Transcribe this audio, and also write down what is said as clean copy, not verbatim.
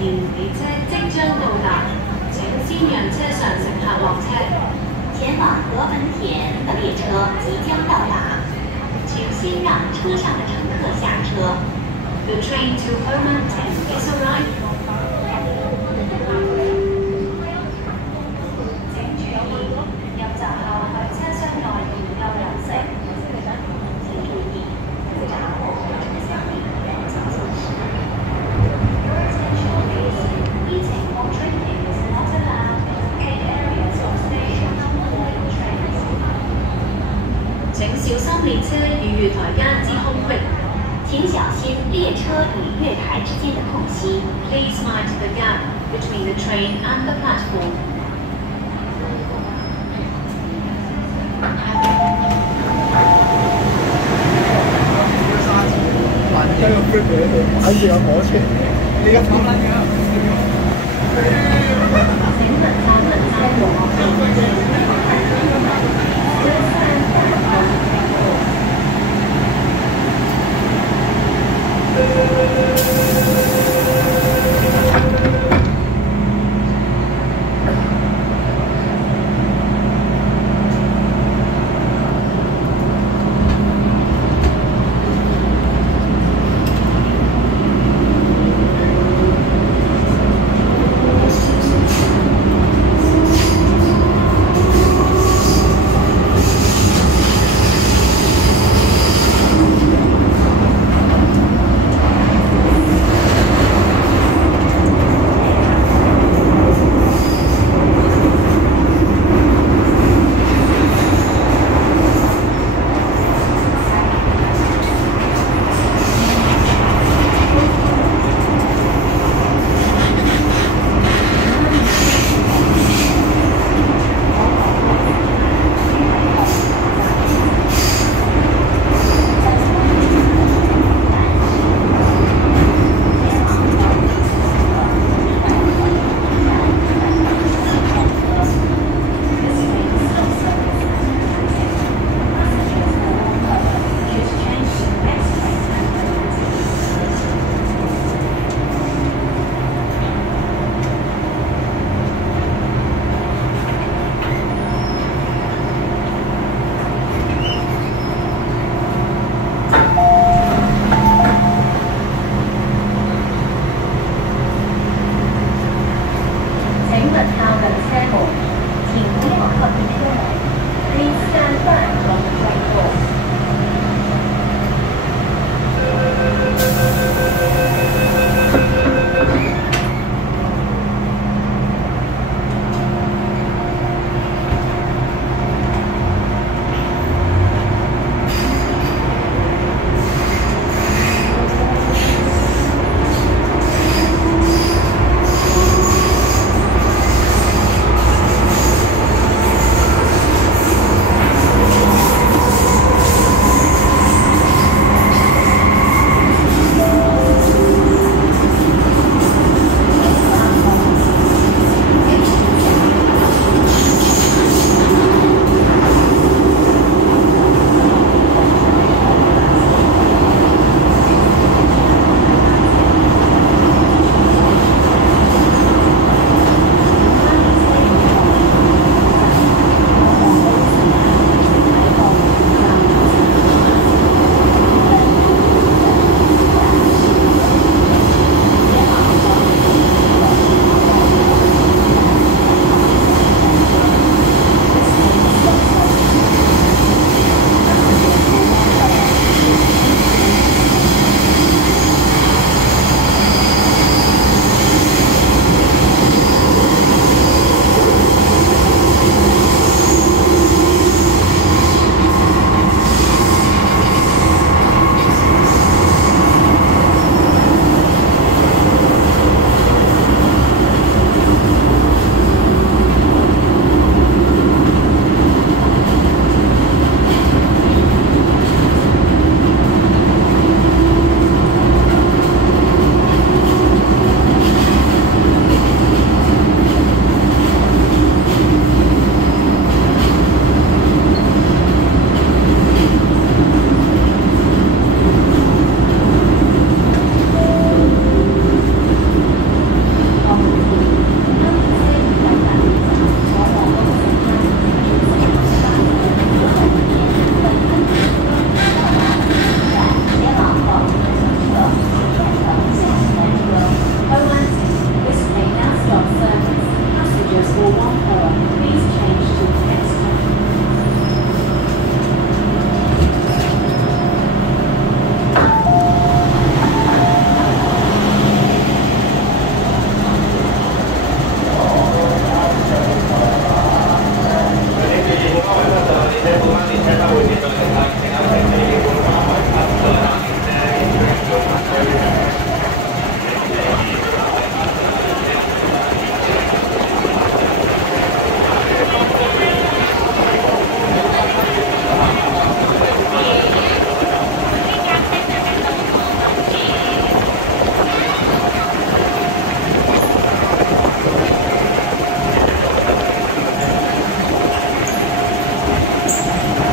列車即將到達，請先讓車上乘客落車。前往德本田的列车即將到达，请先让车上的乘客下车。The train to Omanten is arriving. 請注意，入閘後喺車廂內研究飲食。請注意，入閘後喺車廂內研究飲食。Attention please, eating or drinking is not allowed in the main areas of station or trains. 請小心列車與月台間之空隙。请小心列车与月台之间的空隙。Please mind the gap between the train and the platform. 这个分别还是要磨切，你看他们啊。